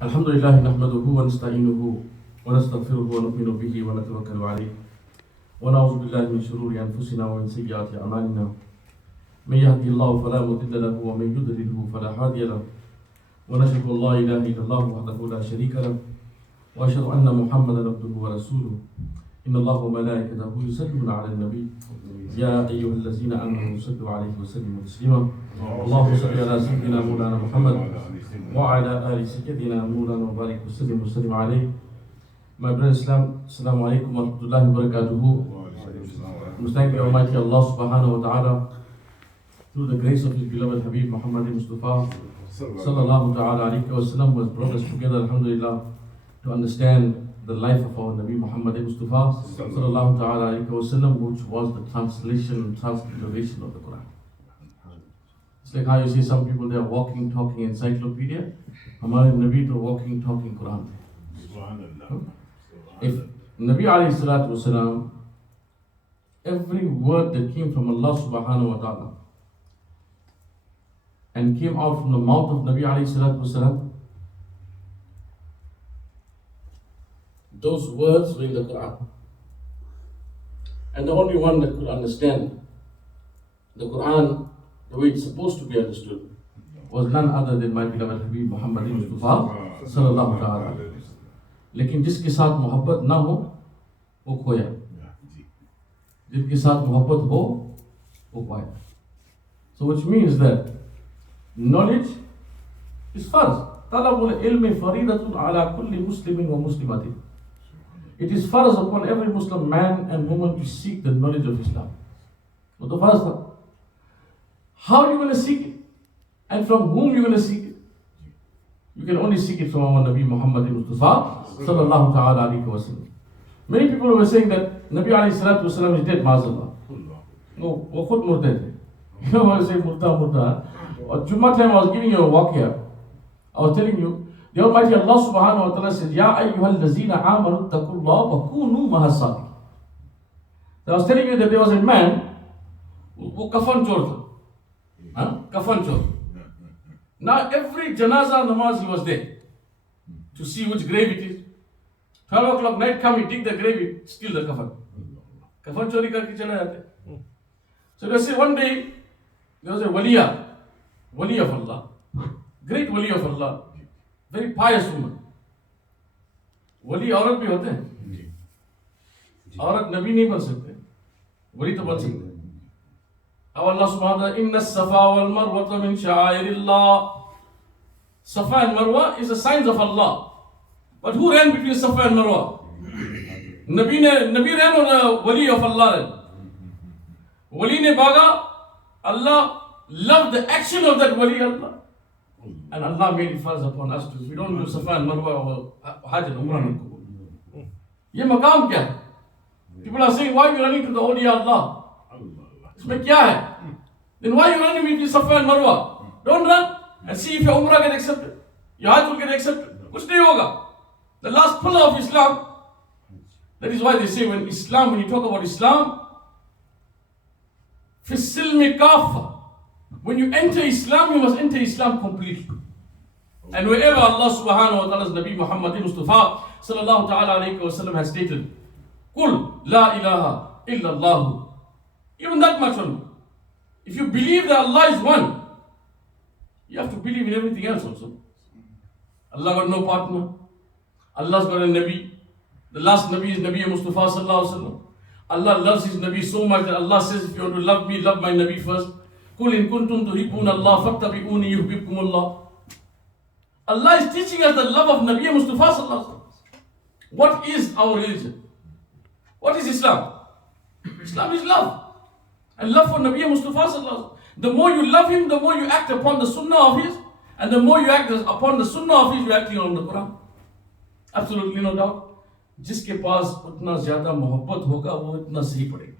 الحمد لله نحمده ونستعينه ونستغفره ونؤمن به ونتوكل عليه ونعوذ بالله من شرور أنفسنا ومن سيئات أعمالنا من يهدي الله فلا مضل له ومن يضلل فلا هادي له ونشهد أن لا إله إلا الله وحده لا شريك له وأشهد أن محمدا عبده ورسوله إن الله وملائكته يصلون على النبي يا أيها الذين آمنوا صلوا عليه وسلموا تسليما اللهم صل على سيدنا مولانا محمد وعلى آل سيدنا مولانا وبارك وسلم عليه. My brother Islam, Assalamu alaikum wa rahmatullahi wa barakatuhu. We thank Almighty Allah subhanahu wa ta'ala through the grace of His beloved Habib Muhammad Mustafa sallallahu ta'ala alayhi wa sallam was brought us together, alhamdulillah, to understand the life of our Nabi Muhammad Mustafa sallallahu ta'ala alayhi wa sallam, which was the translation and transliteration of the Quran. It's like how you see some people, they are walking, talking encyclopedia. Hamare Nabi to walking, talking Quran. If Nabi alayhi salatu wasalam, every word that came from Allah subhanahu wa ta'ala and came out from the mouth of Nabi alayhi salatu wasalam, those words were in the Quran. And the only one that could understand the Quran the way it's supposed to be understood was none other than my beloved Habib Muhammad Mustafa sallallahu ta'ala. लेकिन जिसके साथ मोहब्बत ना हो वो खोया, जिसके साथ मोहब्बत हो वो पाया. So which means that knowledge is farz. Talabul ilmi faridatun ala kulli muslimin wa muslimatin. It is farz upon every Muslim man and woman to seek the knowledge of Islam. So the first, how are you going to seek it? And from whom you going to seek it? You can only seek it from our Nabi Muhammad Mustafa sallallahu ta'ala alayhi wa sallam. Many people were saying that Nabi alayhi salatu wasalam is dead, ma'azallah. No, wo khud murda the. You know what I say, murda. Or Jummah time I was giving you a walk here. I was telling you, the Almighty Allah subhanahu wa ta'ala said, Ya ayyuhal lazina amanu taqullah wa kunu mahasadi. I was telling you that there was a man who kafan chor tha. Kafan chor. Now every janaza namaz he was there to see which grave it is. 12 o'clock night come, he dig the grave, steal the kafan. Kafan chori karke chala jate. So they say one day there was a wali of Allah, great wali of Allah, very pious woman. Wali औरत भी होते हैं. औरत नबी नहीं बन सकते, वली तो बन सकते. Allah subhanahu wa ta'ala, inna safa wal marwata min sha'airillah. Safa and Marwa is the signs of Allah. But who ran between Safa and Marwa? Nabi ran or the wali of Allah ran? Wali ne bhaga, Allah loved the action of that wali Allah. And Allah made it farz upon us to, if we don't do Safa and Marwa or Hajj and Umrah and Kubur. Ye maqam kya hai? People are saying, why are you running to the awliya Allah? Isme kya hai? Then why are you running between Safa and Marwa? Don't run and see if your Umrah get accepted. Your Hajj will get accepted. Kuch nahi hoga. The last pillar of Islam. That is why they say when you talk about Islam, fi silmi kafa. When you enter Islam, you must enter Islam completely. And wherever Allah subhanahu wa ta'ala's Nabi Muhammad Mustafa sallallahu ta'ala alayhi wa sallam has stated, Qul la ilaha illallah. Even that much only. If you believe that Allah is one, you have to believe in everything else also. Allah got no partner. Allah's got a Nabi. The last Nabi is Nabi Mustafa sallallahu alaihi wasallam. Allah loves His Nabi so much that Allah says, if you want to love me, love my Nabi first. Qul in kuntum tuhibbuna Allah fattabi'uni yuhibbukum Allah. Allah is teaching us the love of Nabi Mustafa sallallahu alaihi wasallam. What is our religion? What is Islam? Islam is love. And love for Nabi Mustafa sallallahu alaihi wasallam. The more you love him, the more you act upon the sunnah of his, and the more you act upon the sunnah of his, you are acting on the Quran. Absolutely no doubt. जिसके पास उतना ज़्यादा मोहब्बत होगा वो इतना सही पड़ेगा.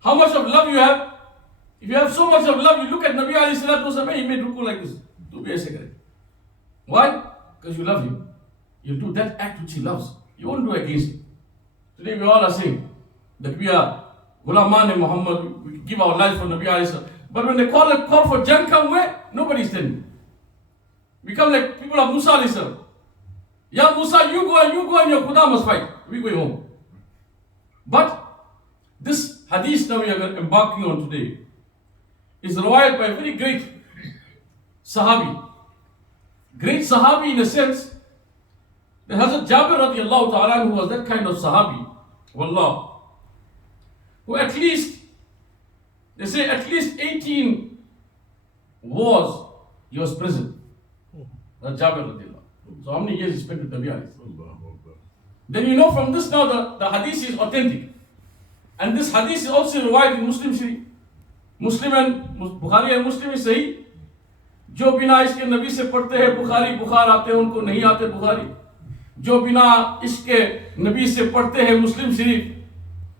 How much of love you have? If you have so much of love, you look at Nabi alayhi salatu wasallam, he made ruku like this. Tu bhi aise kare. Why? Because you love him. You do that act which he loves. You won't do against him. Today we all are saying that we are Ghulestaanae Muhammad, we give our lives for Nabi alayhi salatu. But when they call for jang come where? Nobody is telling. Become like people of Musa alayhi salam. Ya Musa, you go and your Khuda must fight. We go home. But this hadith now we are embarking on today is riwayat by a very great sahabi. Great sahabi in a sense that Hazrat Jabir radiallahu ta'ala who was that kind of sahabi, wallah, who at least, they say at least 18 wars he was present. Hazrat Jabir radiallahu. So how many years he spent with Nabi alayhi salam? Then you know from this now the hadith is authentic. And this hadith is also riwayat in Muslim Sharif. Muslim and Bukhari and Muslim is sahi. जो बिना इसके नबी से पढ़ते हैं बुखारी, बुखार आते हैं उनको नहीं आते बुखारी. जो बिना इसके नबी से पढ़ते हैं मुस्लिम शरीफ,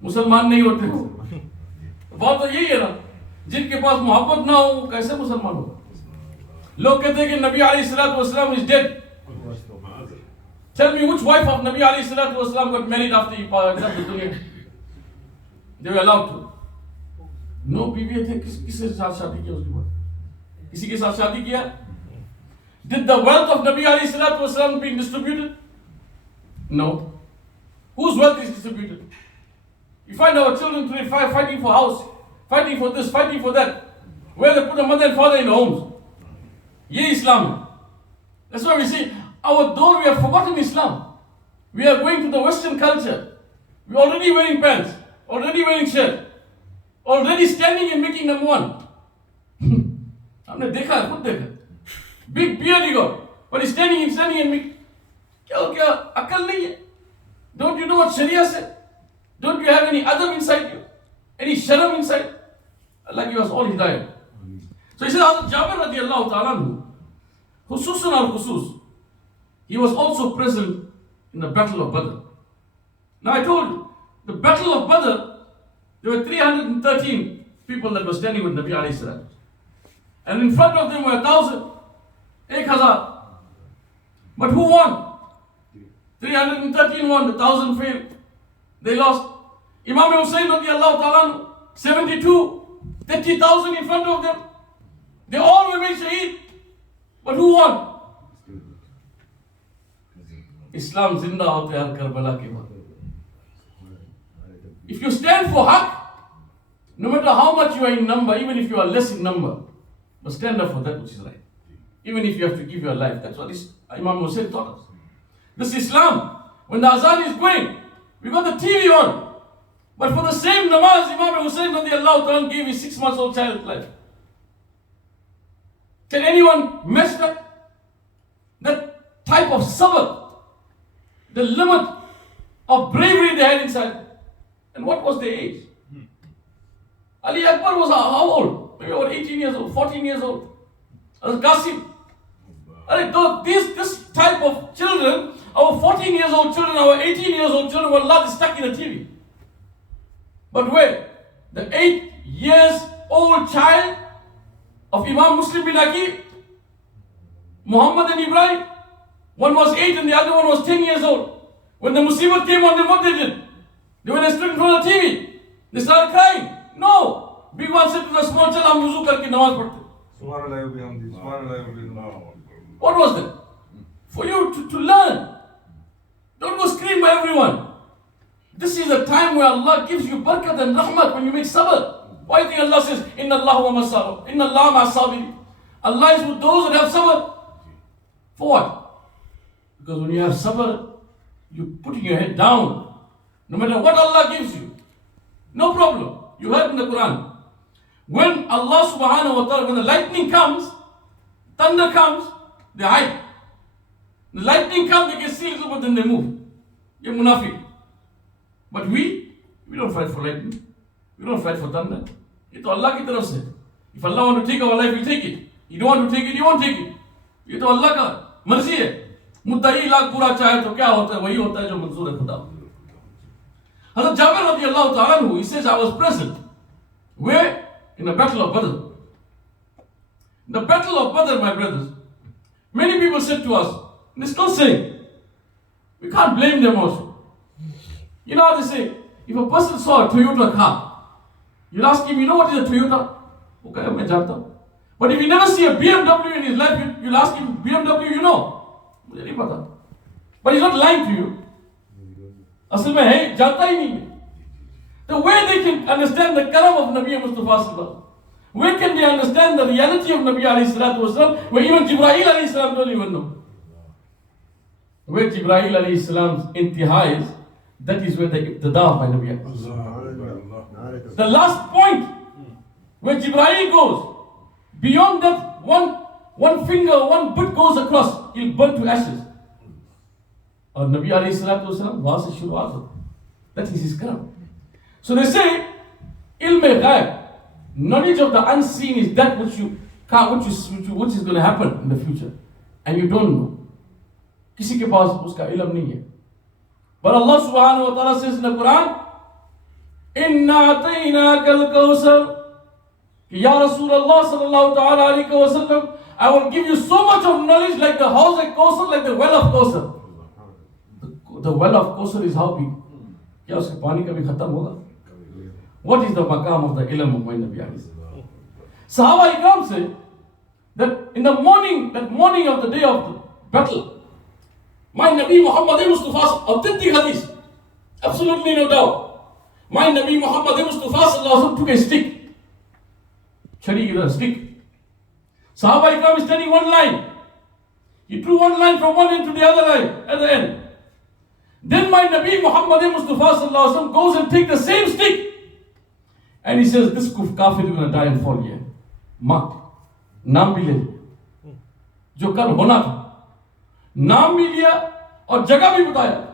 मुसलमान नहीं होते. बात तो यही है ना, जिनके पास मोहब्बत ना हो कैसे मुसलमान होगा. लोग कहते हैं कि नबी अलैहिस्सलातु वस्सलाम is dead. Tell me which wife of Nabi अलैहिस्सलातु वस्सलाम got married after he left the dunya. They were allowed to. No बीवी थे, किसके साथ शादी किया उसके बाद? किसी के साथ शादी किया? Did the wealth of Nabi अलैहिस्सलातु वस्सलाम being distributed? No. Whose wealth is distributed? You find our children today fighting for house, fighting for this, fighting for that. Where they put a mother and father in the homes. Ye Islam. That's why we see, though we have forgotten Islam, we are going to the Western culture. We are already wearing pants, already wearing shirt, already standing and making number one. हमने देखा है, खुद देखा. Big beard he got, but he's standing and making. क्या अकल नहीं है? Don't you know what Sharia said? Don't you have any adab inside you? Any sharam inside? Allah give us all hidayah. So he said, Hazrat Jabir radiallahu ta'ala, khususan al-khusus, he was also present in the battle of Badr. Now I told you, the battle of Badr, there were 313 people that were standing with Nabi alayhi salam. And in front of them were 1,000, 1,000. But who won? 313 won, the 1,000 failed. They lost. Imam Hussain radiallahu ta'ala, 72, 30,000 in front of them. They all were made shaheed. But who won? Islam zinda hote har Karbala ke baad. If you stand for haqq, no matter how much you are in number, even if you are less in number, but stand up for that which is right. Even if you have to give your life. That's what Imam Hussain taught us. This Islam, when the azan is going, we got the TV on. But for the same namaz, Imam Hussain radiallahu ta'ala gave his 6 months old child life. Can anyone match that? That type of sabr, the limit of bravery they had inside. And what was their age? Ali Akbar was how old? Maybe about 18 years old, 14 years old. Qasim. This type of children, our 14 years old children, our 18 years old children were not stuck in the TV. But where? The 8 years old child of Imam Muslim bin Aqil, Muhammad and Ibrahim, one was 8 and the other one was 10 years old. When the Musibat came on them, what they did? They were stood in front of the TV. They started crying. No. Big one said to the small child, "Hum wuzu karke namaz padhte." What was that? For you to learn. Don't go scream by everyone. This is a time where Allah gives you barakat and rahmat when you make sabr. Why do you think Allah says, Inna Allah wa masabir? Inna Allah ma'asabiri. Allah is with those that have sabr. For what? Because when you have sabr, you're putting your head down. No matter what Allah gives you. No problem. You heard in the Quran. When Allah subhanahu wa ta'ala, when the lightning comes, thunder comes, they hide. The lightning comes, they get serious, but then they move. You're munafiq. But we don't fight for lightning. We don't fight for thunder. It's Allah ki taraf se. If Allah want to take our life, we'll take it. You don't want to take it, you won't take it. It's Allah ka marzi hai. Muddai lakh pura chahe to kya hota hai? Wahi hota hai jo manzoor hai khuda. Hazrat Jabir radiallahu ta'ala, he says, I was present. Where? In the battle of Badr. In the battle of Badr, my brothers, many people said to us, and they're still saying, we can't blame them also. You know how they say, if a person saw a Toyota car, you'll ask him, you know what is a Toyota? Okay, मैं जानता हूँ. But if you never see a BMW in his life, you'll ask him, BMW, you know? मुझे नहीं पता. But he's not lying to you. असल में है, जानता ही नहीं है. The way they can understand the karam of Nabi Mustafa sallallahu alaihi wasallam, where can they understand the reality of Nabi alayhi salatu wasallam, where even Jibreel alayhi salam don't even know? Where Jibreel alayhi salam's intiha is, that is where the iqtida by Nabi alayhi salam. The last point, where Jibreel goes, beyond that one finger, one bit goes across, he'll burn to ashes. Or Nabi alayhi salatu wasallam, wahan se shuruaat ho. That is his karam. So they say, ilm-e-ghaib, knowledge of the unseen is that which you can't, which is going to happen in the future, and you don't know. Kisi ke paas uska ilm nahi hai. But Allah subhanahu wa ta'ala says in the Quran, Inna ataynaka al-kawsar, Ya Rasulullah sallallahu ta'ala alayhi wa sallam, I will give you so much of knowledge like the house of Kawsar, like the well of Kawsar. The well of Kawsar is how big? Kya uske pani kabhi khatam hoga? What is the maqam of the ilm of my Nabi alayhi salam? Sahaba Ikram say that in the morning, that morning of the day of the battle, my Nabi Muhammad Mustafa's authentic hadith, absolutely no doubt, my Nabi Muhammad Mustafa took a stick, chadi a stick. Sahaba Ikram is telling one line. He drew one line from one end to the other line at the end. Then my Nabi Muhammad Mustafa goes and takes the same stick. And he says, this kafir is going to die and fall here. Mark. Naam bhi le. Jo kal hona tha. Naam bhi liya aur jagah bhi bataya.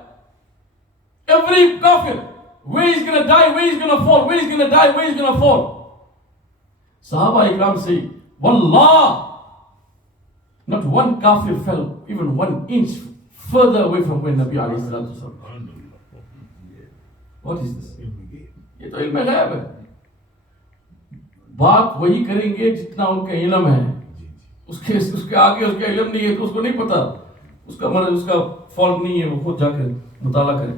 Every kafir, where he's going to die, where he's going to fall, where he's going to die, where he's going to fall. Sahaba Ikram say, Wallah, not one kafir fell even 1 inch further away from where Nabi alayhi salatu wasallam. What is this? ये तो इल्म गैब है. बात वही करेंगे जितना उनका इल्म है. उसके आगे उसका इल्म नहीं है तो उसको नहीं पता. उसका मतलब उसका फॉल्ट नहीं है, वो खुद जाकर मुताला करे.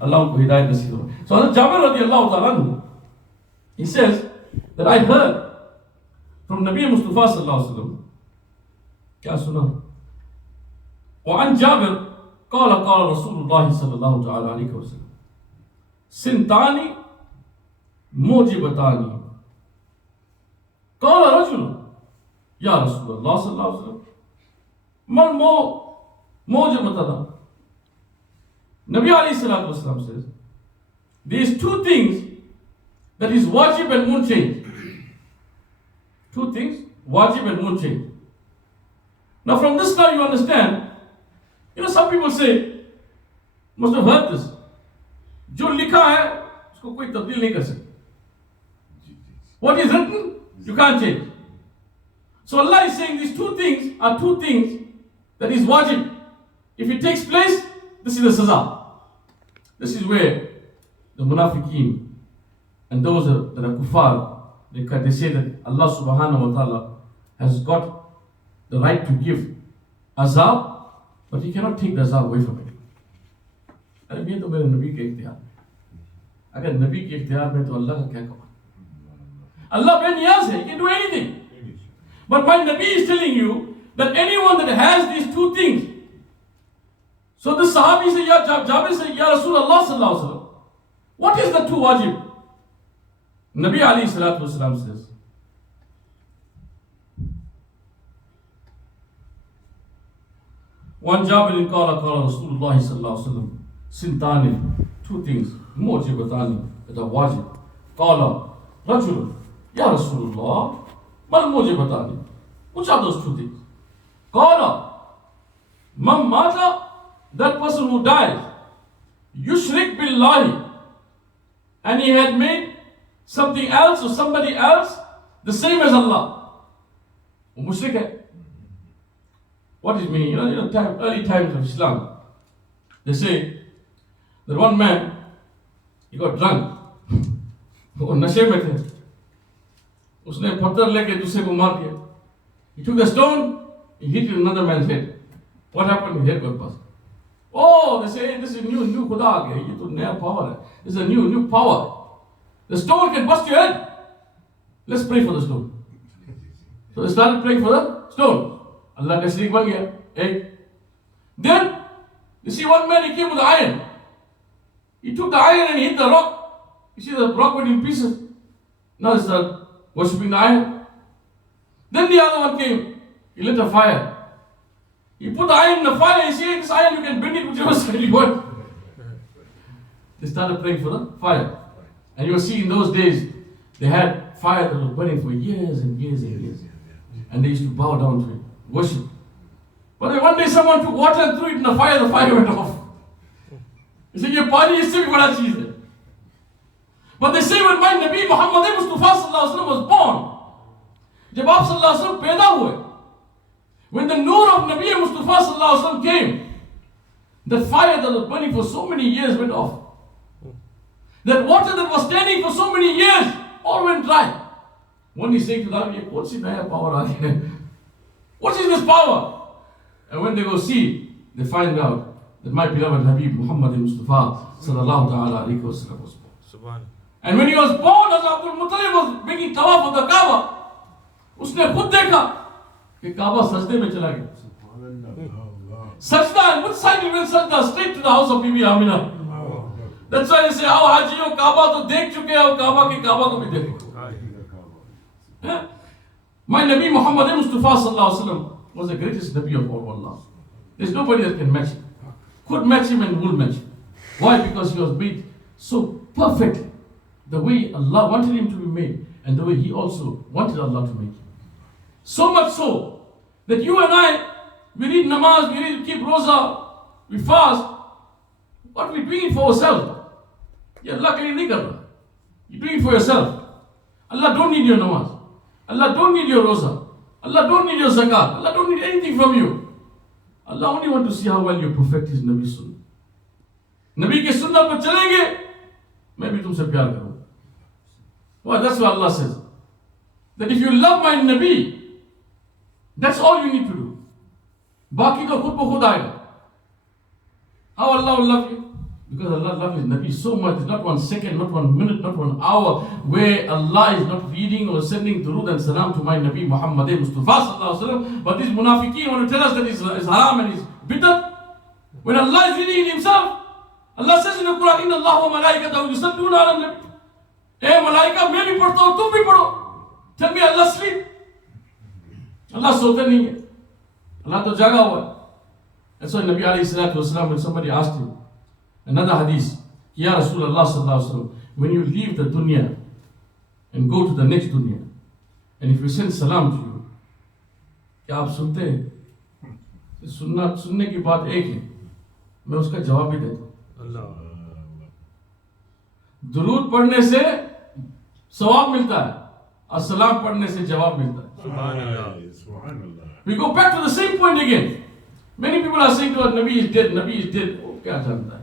अल्लाह उनको हिदायत नसीब हो. So Hazrat Jabir radiyallahu ta'ala anhu, he says that I heard from Nabi Mustafa sallallahu alaihi wasallam. क्या सुना? وعن جابر قال قال رسول الله صلى الله تعالى عليه وسلم سنتاني موجبتاني قال رجل يا رسول الله صلى الله عليه وسلم ما موجبتنا. Nabi alayhi salatu wasalam says these two things that is wajib and won't change. Two things, wajib and won't change. Now from this now you understand, some people say, must have heard this, जो लिखा है उसको कोई तब्दील नहीं कर सकता. What is written, you can't change. So Allah is saying these two things are two things that is wajib. If it takes place, this is the saza. This is where the munafiqeen and those that are kuffar, they say that Allah subhanahu wa ta'ala has got the right to give azab, but he cannot take the azab away from it. अरे ये तो मेरे नबी के इख्तियार में. अगर नबी के इख्तियार में तो अल्लाह का क्या कमाल. Allah बेनियाज है, he can do anything. But my Nabi is telling you that anyone that has these two things. So the Sahabi said, Ya Jabir said, Ya Rasulullah sallallahu alaihi wasallam, what is the two wajib? Nabi alayhi salatu wasalam says, one Jabir qala Rasulullah sallallahu alaihi wasallam, sintani, two things, mujibatani, that are wajib. Qala rajul, Ya Rasulullah, mal mujibatani. Which are those two things? Qala, man mata, that person who dies, yushrik billahi, and he had made something else or somebody else the same as Allah. Mushrik hai. What does it mean? Early times of Islam, they say that one man, he got drunk. वो नशे में थे. उसने पत्थर लेके दूसरे को मार दिया. He took the stone, he hit another man's head. What happened? His head got busted. Oh, they say this is new खुदा आ गया. ये तो नया power है. This is a new power. The stone can bust your head. Let's pray for the stone. So they started praying for the stone. Allah ka sharik ban gaya. Hey. Then, you see one man, he came with the iron. He took the iron and he hit the rock. You see the rock went in pieces. Now they started worshipping the iron. Then the other one came. He lit a fire. He put the iron in the fire. He said, this iron you can bend it whichever side you want. They started praying for the fire. And you will see in those days, they had fire that was burning for years and years and years. And they used to bow down to it, worship. But then one day someone took water and threw it in the fire went off. He said, "Ye pani isse bhi bada cheez hai." But they say when my Nabi Muhammad Mustafa sallallahu alaihi wasallam was born, jab aap sallallahu alaihi wasallam paida hue, when the nur of Nabi Mustafa sallallahu alaihi wasallam came, the fire that was burning for so many years went off. That water that was standing for so many years all went dry. One is saying to them, "What's in naya power? What is this power?" And when they go see, they find out that my beloved Habib Muhammad Mustafa sallallahu ta'ala alayhi wa sallam was born. And when he was born, as Abdul Muttalib was making tawaf of the Kaaba, उसने खुद देखा कि Kaaba sajde में चला गया. Sajda, and which side he went sajda? Straight to the house of Bibi Amina. That's why they say, आओ हाजियों Kaaba तो देख चुके हैं, Kaaba की Kaaba को भी देखो. My Nabi Muhammad Mustafa sallallahu alaihi wasallam was the greatest Nabi of all Allah. There's nobody that can match him. Could match him and will match him. Why? Because he was made so perfect, the way Allah wanted him to be made, and the way he also wanted Allah to make him. So much so that you and I, we read namaz, we keep roza, we fast. What we doing it for ourselves? Ya Allah ke liye nahi kar raha. You're doing it for yourself. Allah don't need your namaz. Allah don't need your roza. Allah don't need your zakat. Allah don't need anything from you. Allah only want to see how well you perfect His Nabi Sunnah. Nabi ke Sunnah par chalenge, main bhi tumse pyar karunga. Well, that's what Allah says. That if you love my Nabi, that's all you need to do. Baki to khud ba khud aayega. How Allah will love you? Because Allah loves His Nabi so much. It's not 1 second, not 1 minute, not 1 hour where Allah is not reading or sending durood and salam to my Nabi Muhammad Mustafa sallallahu alaihi wasallam. But these munafiqeen want to tell us that it's haram and it's bidat. When Allah is reading it Himself, Allah says in the Quran, "Inna Allah wa malaikatahu yusalluna ala nabi." Hey malaika, main bhi padhta hu, tum bhi padho. Tell me Allah sleep. Allah sote nahi hai. Allah to jaga hua hai. That's why Nabi alayhi salatu wasalam, when somebody asked him, another hadith, Ya Rasulullah sallallahu alaihi wasallam, when you leave the dunya and go to the next dunya, and if we send salam to you, क्या आप सुनते हैं? सुनने की बात एक है, मैं उसका जवाब भी देता हूँ. दुरूद पढ़ने से सवाब मिलता है और सलाम पढ़ने से जवाब मिलता है. We go back to the same point again. Many people are saying to us, Nabi is dead, Nabi is dead. Oh, क्या जानता है?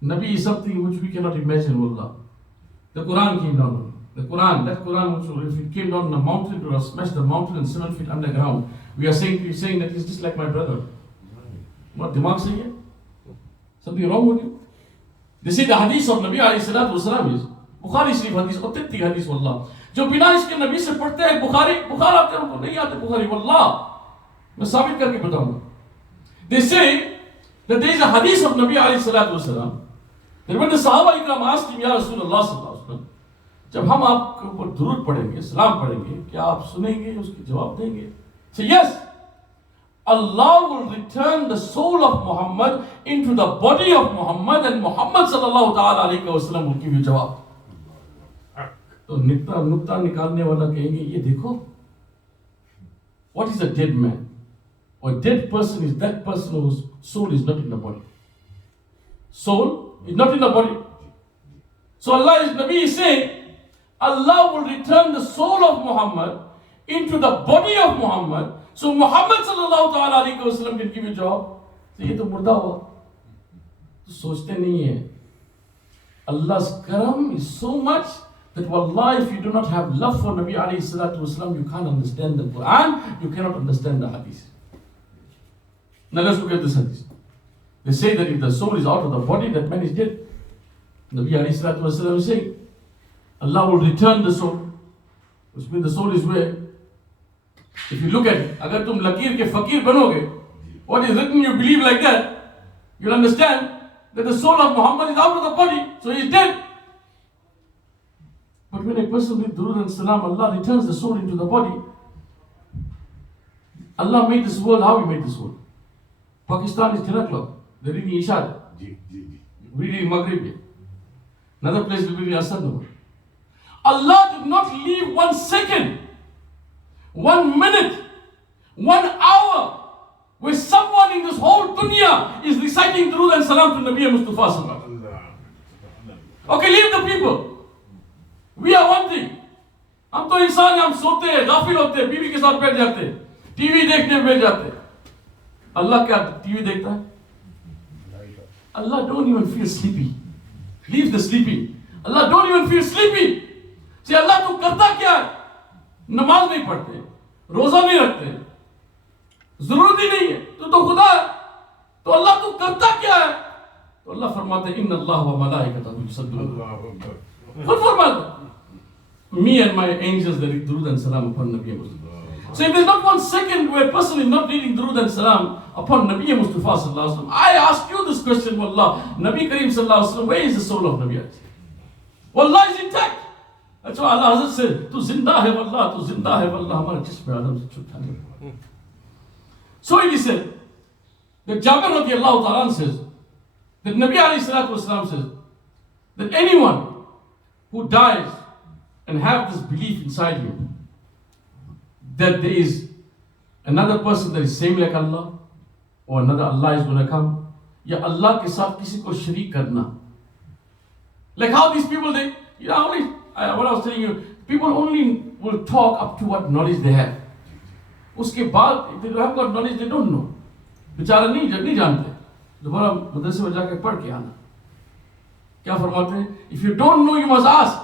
Nabi is something which we cannot imagine, wallah. The Quran came down. That Quran which if it came down on a mountain, it would have smashed the mountain and 7 feet underground. We are saying that he's just like my brother. What, dimag sahi hai? Something wrong with you? They say the hadith of Nabi alayhi salatu wasalam is Bukhari Sharif hadith, authentic hadith, wallah. जो बिना इसके नबी से पढ़ते हैं बुखार आते हैं, उनको नहीं आते बुखारी, वल्लाह मैं साबित करके बताऊंगा. They say that there is a hadith of Nabi alayhi salatu wasalam that when the Sahaba ikram asked him, Ya Rasulullah sallallahu alaihi wasallam, जब हम आपके ऊपर दुरूद पढ़ेंगे, सलाम पढ़ेंगे, क्या आप सुनेंगे, उसके जवाब देंगे? So yes, Allah will return the soul of Muhammad into the body of Muhammad, and Muhammad sallallahu ta'ala alayhi wa sallam will give you jawab. तो नुक्ता निकालने वाला कहेंगे, ये देखो, what is a dead man? A dead person is that person whose soul is not in the body. Soul is not in the body. So Allah is, Nabi is saying, Allah will return the soul of Muhammad into the body of Muhammad. So Muhammad sallallahu ta'ala alayhi wa sallam can give you job. So ये तो मुर्दा हुआ. तो सोचते नहीं है. Allah's karam is so much that wallah, if you do not have love for Nabi alayhi salatu wasalam, you can't understand the Quran, you cannot understand the hadith. Now let's look at this hadith. They say that if the soul is out of the body, that man is dead. Nabi alayhi salatu wasalam is saying, Allah will return the soul, which means the soul is where? If you look at it, अगर तुम लकीर के फकीर बनोगे, what is written, you believe like that, you'll understand that the soul of Muhammad is out of the body, so he is dead. But when a person with Durud and Salam, Allah returns the soul into the body. Allah made this world, how He made this world? Pakistan is 10 o'clock, they're reading Isha, reading Maghrib. Another place will be reading Asad. Allah did not leave 1 second, 1 minute, 1 hour where someone in this whole dunya is reciting Durud and Salam to Nabi Mustafa Sallallahu. Okay, leave the people. We are one thing. हम तो इंसान हैं, हम सोते हैं, गाफिल होते हैं, बीवी के साथ बैठ जाते हैं, टीवी देखने बैठ जाते हैं. अल्लाह क्या टीवी देखता है? Allah don't even feel sleepy. Leave the sleeping. Allah don't even feel sleepy. See, Allah तू करता क्या है? नमाज नहीं पढ़ते, रोजा नहीं रखते, जरूरत ही नहीं है, तू तो खुदा है, तो अल्लाह तू करता क्या है? तो अल्लाह फरमाते इन्ना अल्लाह व मलाइकतहु युसल्लून. खुद फरमाते me and my angels, they read Durud and Salam upon Nabi Mustafa. So if there's not 1 second where a person is not reading Durud and Salam upon Nabi Mustafa Sallallahu Alaihi Wasallam, I ask you this question, Wallah, Nabi Kareem Sallallahu Alaihi Wasallam, where is the soul of Nabi? Wallah is intact. That's why Allah Hazrat said, Tu zinda hai Wallah, Tu zinda hai Wallah, hamara jism Adam se chutta nahi. So it is said, that Jabir radiallahu ta'ala says, that Nabi alayhi salatu wasalam says, that anyone who dies and have this belief inside you that there is another person that is same like Allah, or another Allah is going to come, ya Allah ke saath kisi ko shareek karna. Like how these people, they, you know, only, what I was telling you, people only will talk up to what knowledge they have. Uske baad, if they have got knowledge, they don't know. बेचारा नहीं जानते, दोबारा मदरसे में जाके पढ़ के आना. क्या फरमाते हैं? If you don't know, you must ask.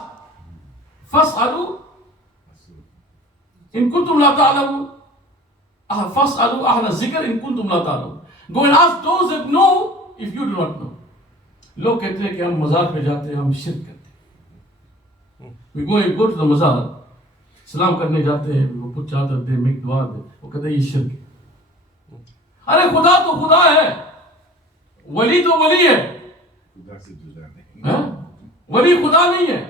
فاسألوا إن كنتم لا تعلمون. فاسألوا أهل الذكر إن كنتم لا تعلمون. Go and ask those that know if you do not know. लोग कहते हैं कि हम मज़ार पे जाते हैं, हम शिर्क करते हैं. We go to the मज़ार, सलाम करने जाते हैं, वो कुछ चादर दे, मेक दुआ दे, वो कहते हैं ये शिर्क है. अरे खुदा तो खुदा है, वली तो वली है, खुदा से जुदा नहीं, वली खुदा नहीं है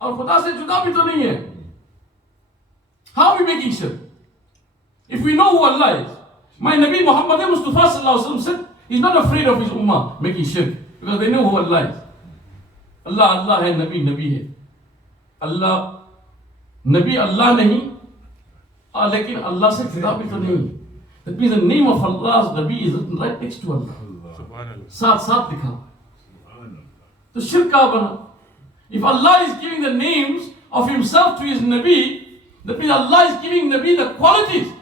और खुदा से जुदा भी तो नहीं है. How are we making shirk? If we know who Allah is, my Nabi Muhammad Mustafa Sallallahu Alaihi Wasallam said he's not afraid of his ummah making shirk because they know who Allah is. Allah Allah है, Nabi Nabi है. Allah Nabi Allah नहीं, लेकिन Allah से जुदा भी तो नहीं. That means the name of Allah's Nabi is written right next to Allah. साथ साथ लिखा. तो शिर्क का बना. If Allah is giving the names of Himself to His Nabi, that means Allah is giving Nabi the qualities